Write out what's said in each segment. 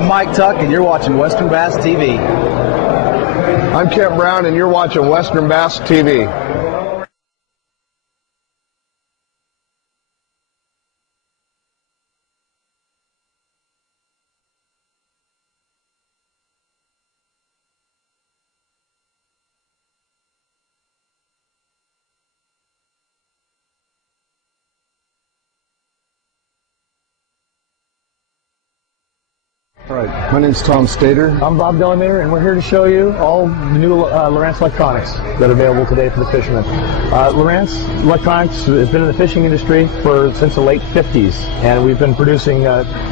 I'm Mike Tuck, and you're watching Western Bass TV. I'm Kent Brown, and you're watching Western Bass TV. All right, my name's Tom Stater. I'm Bob Delameter, and we're here to show you all the new Lowrance electronics that are available today for the fishermen. Lowrance Electronics has been in the fishing industry since the late 50s, and we've been producing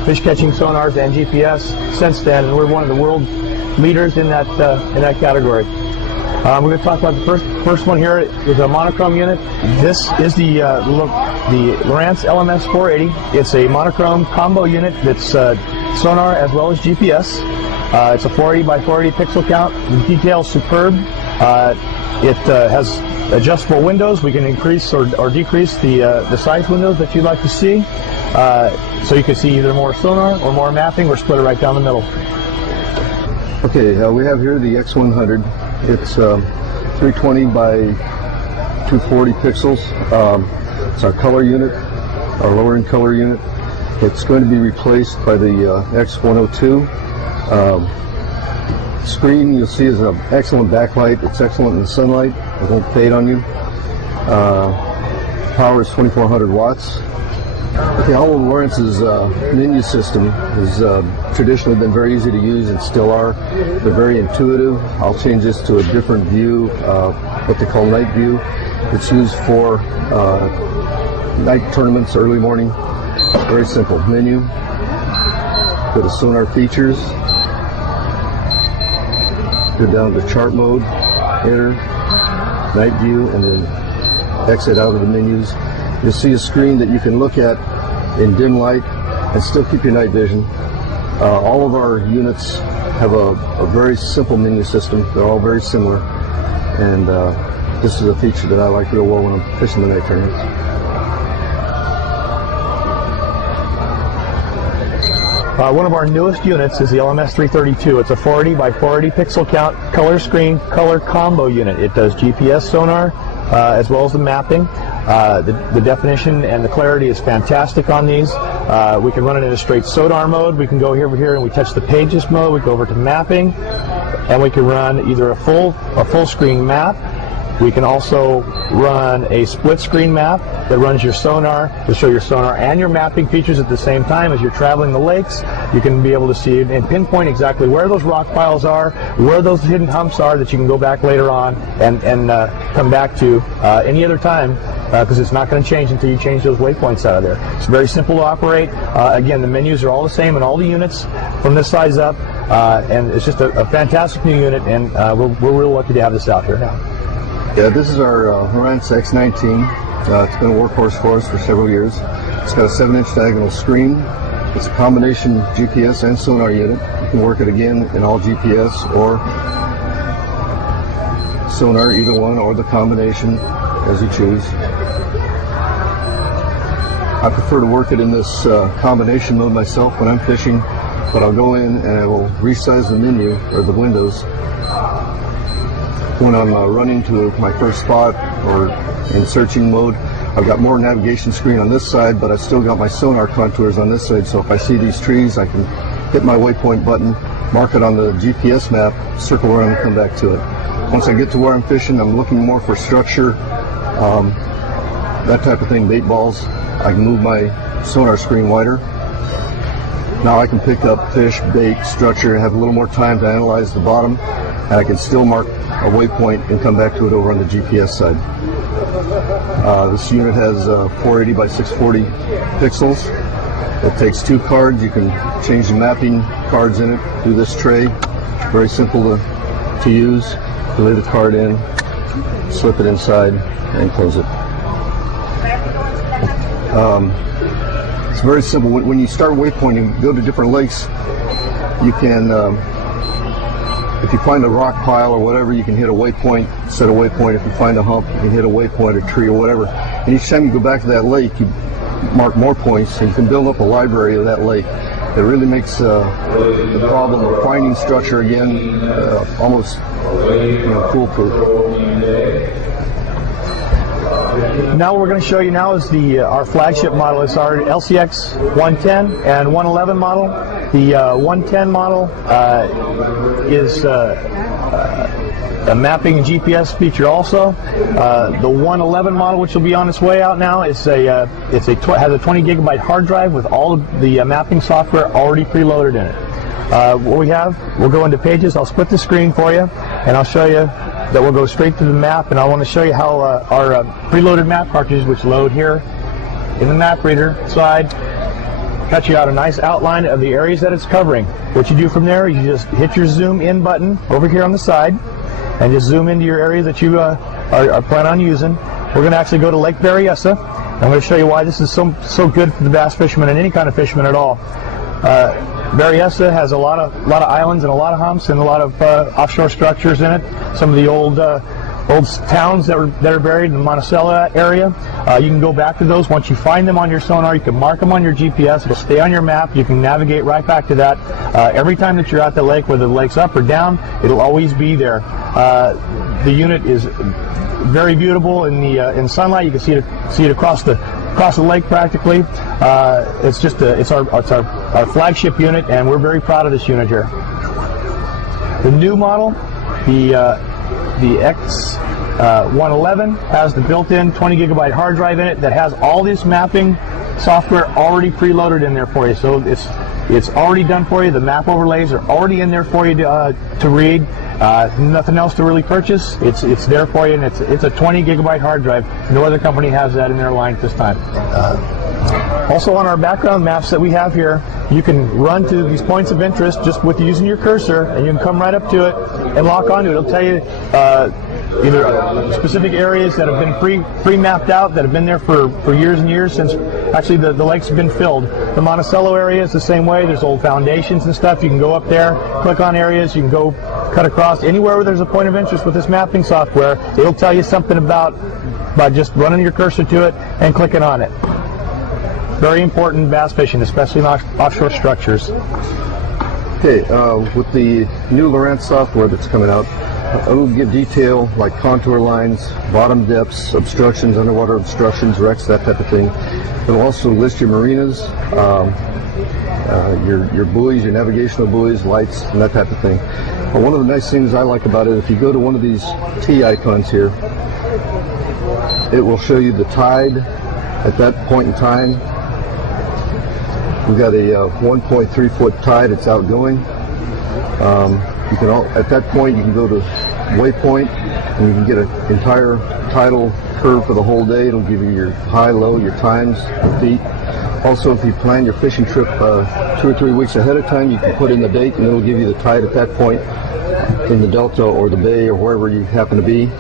fish catching sonars and GPS since then, and we're one of the world leaders in that category. We're going to talk about the first one here is a monochrome unit. This is the Lowrance LMS 480. It's a monochrome combo unit that's sonar as well as GPS. It's a 480 by 480 pixel count. The detail's superb. It has adjustable windows. We can increase or decrease the size windows that you'd like to see. So you can see either more sonar or more mapping, or split it right down the middle. Okay, we have here the X100. It's 320 by 240 pixels. It's our color unit, our lower end color unit. It's going to be replaced by the X102. Screen you'll see is an excellent backlight. It's excellent in the sunlight. It won't fade on you. Power is 2400 watts. Okay, all of Lowrance's menu system has traditionally been very easy to use and still are. They're very intuitive. I'll change this to a different view, what they call night view. It's used for night tournaments, early morning. Very simple. Menu. Go to sonar features. Go down to chart mode. Enter. Night view, and then exit out of the menus. You'll see a screen that you can look at in dim light and still keep your night vision. All of our units have a very simple menu system. They're all very similar, and this is a feature that I like real well when I'm fishing the night tournaments. One of our newest units is the LMS 332. It's a 480 by 480 pixel count color screen color combo unit. It does GPS sonar as well as the mapping. The definition and the clarity is fantastic on these. We can run it in a straight sonar mode. We can go over here and we touch the pages mode. We go over to mapping, and we can run either a full screen map. We can also run a split screen map that runs your sonar to show your sonar and your mapping features at the same time. As you're traveling the lakes, you can be able to see and pinpoint exactly where those rock piles are, where those hidden humps are that you can go back later on and come back to any other time, because it's not going to change until you change those waypoints out of there. It's very simple to operate. Again, the menus are all the same in all the units from this size up, and it's just a fantastic new unit, and we're real lucky to have this out here now. Yeah, this is our Lowrance X19. It's been a workhorse for us for several years. It's got a 7-inch diagonal screen. It's a combination GPS and sonar unit. You can work it again in all GPS or sonar, either one, or the combination as you choose. I prefer to work it in this combination mode myself when I'm fishing, but I'll go in and I will resize the menu or the windows when I'm running to my first spot or in searching mode. I've got more navigation screen on this side, but I've still got my sonar contours on this side, so if I see these trees, I can hit my waypoint button, mark it on the GPS map, circle around and come back to it. Once I get to where I'm fishing, I'm looking more for structure, that type of thing, bait balls. I can move my sonar screen wider. Now I can pick up fish, bait, structure, and have a little more time to analyze the bottom, and I can still mark a waypoint and come back to it over on the GPS side. This unit has 480 by 640 pixels. It takes 2 cards. You can change the mapping cards in it through this tray. Very simple to use. You lay the card in, slip it inside, and close it. It's very simple. When you start waypointing, go to different lakes, you can if you find a rock pile or whatever, you can hit a waypoint, set a waypoint. If you find a hump, you can hit a waypoint, a tree or whatever. And each time you go back to that lake, you mark more points, and you can build up a library of that lake. It really makes the problem of finding structure again almost foolproof. Now what we're going to show you now is our flagship model. It's our LCX 110 and 111 model. The 110 model is a mapping and GPS feature also. The 111 model, which will be on its way out now, has a 20 gigabyte hard drive with all of the mapping software already preloaded in it. What we have, we'll go into Pages. I'll split the screen for you, and I'll show you that we'll go straight to the map, and I want to show you how our preloaded map cartridges, which load here in the map reader side, cut you out a nice outline of the areas that it's covering. What you do from there, you just hit your zoom in button over here on the side, and just zoom into your areas that you are planning on using. We're going to actually go to Lake Berryessa. I'm going to show you why this is so good for the bass fisherman and any kind of fisherman at all. Berryessa has a lot of islands and a lot of humps and a lot of offshore structures in it. Some of the old towns that are buried in the Monticello area. You can go back to those. Once you find them on your sonar, you can mark them on your GPS. It'll stay on your map. You can navigate right back to that. Every time that you're at the lake, whether the lake's up or down, it'll always be there. The unit is very beautiful in sunlight. You can see it across the lake practically. It's our flagship unit, and we're very proud of this unit here. The new model, the X111, has the built-in 20 gigabyte hard drive in it that has all this mapping software already preloaded in there for you. So it's already done for you. The map overlays are already in there for you to read. Nothing else to really purchase. It's there for you, and it's a 20 gigabyte hard drive. No other company has that in their line at this time. Also, on our background maps that we have here, you can run to these points of interest just with using your cursor, and you can come right up to it and lock onto it. It'll tell you either specific areas that have been pre-mapped out, that have been there for years and years since actually the lakes have been filled. The Monticello area is the same way. There's old foundations and stuff. You can go up there, click on areas. You can go cut across anywhere where there's a point of interest with this mapping software. It'll tell you something about by just running your cursor to it and clicking on it. Very important bass fishing, especially in offshore structures. Okay, with the new Lowrance software that's coming out, it'll give detail like contour lines, bottom depths, obstructions, underwater obstructions, wrecks, that type of thing. It'll also list your marinas, your buoys, your navigational buoys, lights, and that type of thing. But one of the nice things I like about it, if you go to one of these T icons here, it will show you the tide at that point in time. We've got a 1.3 foot tide. It's outgoing. At that point you can go to waypoint and you can get an entire tidal curve for the whole day. It'll give you your high, low, your times, your feet. Also, if you plan your fishing trip 2 or 3 weeks ahead of time, you can put in the date and it'll give you the tide at that point in the delta or the bay or wherever you happen to be.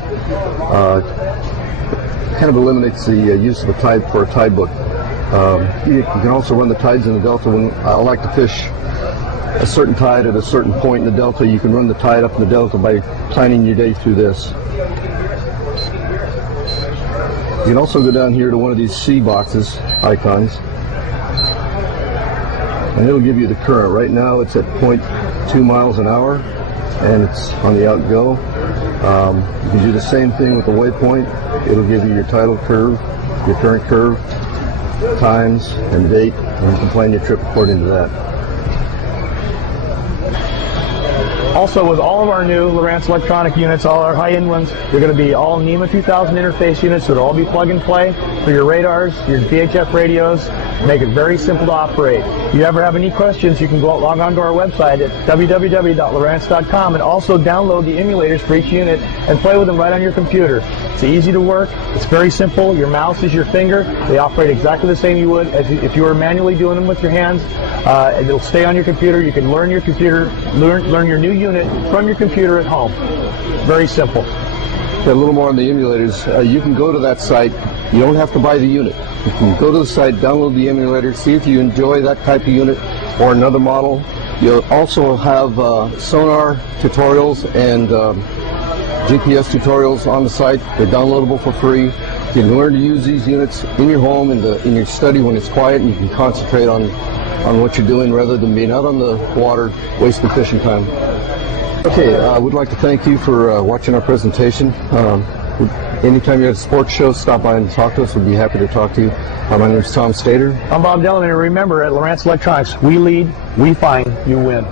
Kind of eliminates the use of a tide for a tide book. You can also run the tides in the delta. When I like to fish a certain tide at a certain point in the delta, you can run the tide up in the delta by planning your day through this. You can also go down here to one of these C boxes icons, and it'll give you the current. Right now it's at 0.2 miles an hour, and it's on the outgo. You can do the same thing with the waypoint. It'll give you your tidal curve, your current curve, times, and date, and you can plan your trip according to that. Also, with all of our new Lowrance electronic units, all our high-end ones, they're going to be all NEMA 2000 interface units, so they'll all be plug and play for your radars, your VHF radios. Make it very simple to operate. If you ever have any questions, you can log on to our website at www.lowrance.com and also download the emulators for each unit and play with them right on your computer. It's easy to work. It's very simple. Your mouse is your finger. They operate exactly the same you would as if you were manually doing them with your hands. It'll stay on your computer. You can learn your computer, learn your new unit from your computer at home. Very simple. A little more on the emulators. You can go to that site. You don't have to buy the unit. You can go to the site, download the emulator, see if you enjoy that type of unit or another model. You'll also have sonar tutorials and GPS tutorials on the site. They're downloadable for free. You can learn to use these units in your home, in your study when it's quiet, and you can concentrate on on what you're doing rather than being out on the water wasting fishing time. Okay, I would like to thank you for watching our presentation. Anytime you're at a sports show, stop by and talk to us. We'd be happy to talk to you. My name is Tom Stater. I'm Bob Delameter. Remember, at Lowrance Electronics, we lead, we find, you win.